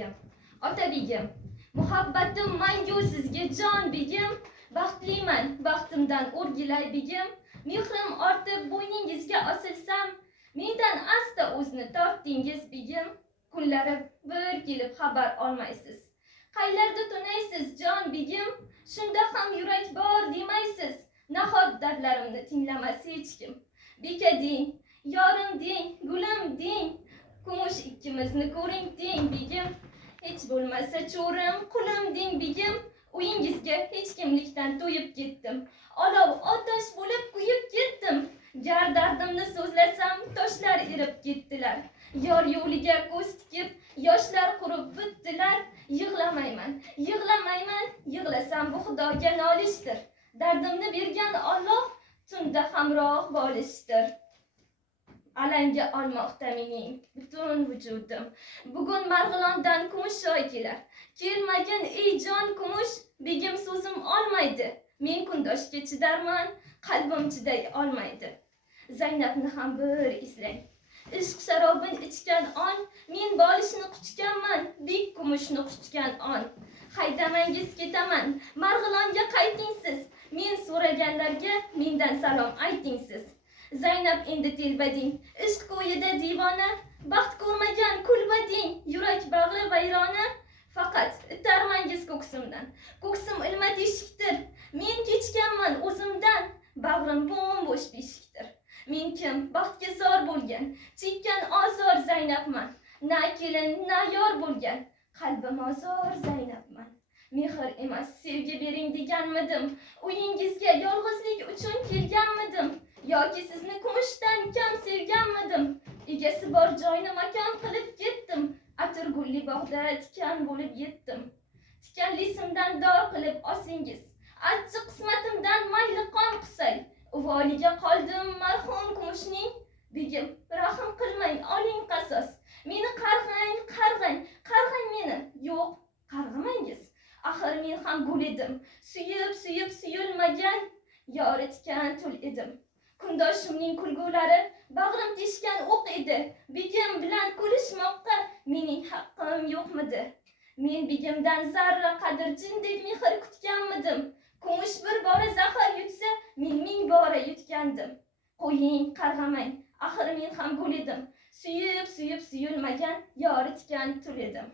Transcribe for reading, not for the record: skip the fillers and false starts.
begim, ota begim, muhabbatim mangu sizga jon begim, baxtliman baxtimdan o'rgilay begim, mehrim ortib bo'yningizga osilsam, mendan asta o'zni tortdingiz begim, kunlari bir kelib xabar olmaysiz. Qaylarda tunaysiz jon begim, shunda ham yurak bor demaysiz, nahot dardlarimni tinglamas hech kim. Beka deng, yorim deng, gulim deng, kumush ikkimizni ko'ring deng begim, hech bo'lmasa cho'rim, qulim deng begim, uyingizga hech kimlikdan to'yib ketdim, olov otash bo'lib kuyib ketdim, gar dardimni so'zlasam toshlar erib ketdilar, yor yo'liga ko'z tikib yoshlar qurib bitdilar, yig'lamayman, yig'lamayman, yig'lasam bu xudoga nolishdir, dardimni bergan Alloh tunda hamroh bo'lishdir. Alanga olmoqda mening butun vujudim, bugun Marg'ilondan Kumushoy kelar, kelmagin ey jon kumush, begim so'zim olmaydi, men kundoshga chidarman, qalbim chiday olmaydi. Zaynabni ham bir eslang, ishq sharobin ichgan on, men bolishni quchganman, bek kumushni quchgan on. Haydamangiz ketaman, Marg'ilonga qayting siz, men so'raganlarga mendan salom ayting siz. Zaynab endi telbading, ishq ko'yida divona, baxt ko'rmagan kulbading, yurak bag'ri vayrona, faqat itarmangiz ko'ksimdan, ko'ksim ilma teshikdir, men kechganman o'zimdan, bag'rim bo'm-bo'sh beshikdir. Men kim baxtga zor bo'lgan, chekkan ozor Zaynabman, na kelin na yor bo'lgan, qalbim ozor Zaynabman. Mehr emas sevgi bering deganmidim, uyingizga yolg'izlik uchun kelganmidim, yoki sizni kumushdan kam sevganmidim, egasi bor joyni makon qilib ketdim, atirgulli bog'da tikan bo'lib yetdim, tikanli simdan dor qilib osingiz, achchiq qismatimdan mayli qon qusay, uvoliga qoldim marhum kumushning, begim rahm qilmang, oling qasos, meni qarg'ang, qarg'ang, qarg'ang meni, yo'q, qarg'amangiz, axir men ham gul edim, suyib suyulmagan, yori tikan tul edim. Kundoshimning kulgulari bag'rim teshgan o'q edi, begim bilan kulishmoqqa mening haqqim yo'qmidi? Men begimdan zarra qadr jindek mehr kutganmidim, kumush bir bora zahar yutsa, men ming bora yutgandim. Qo'ying, qarg'amang, axir men ham gul edim, suyib suyulmagan, yori tikan tul edim.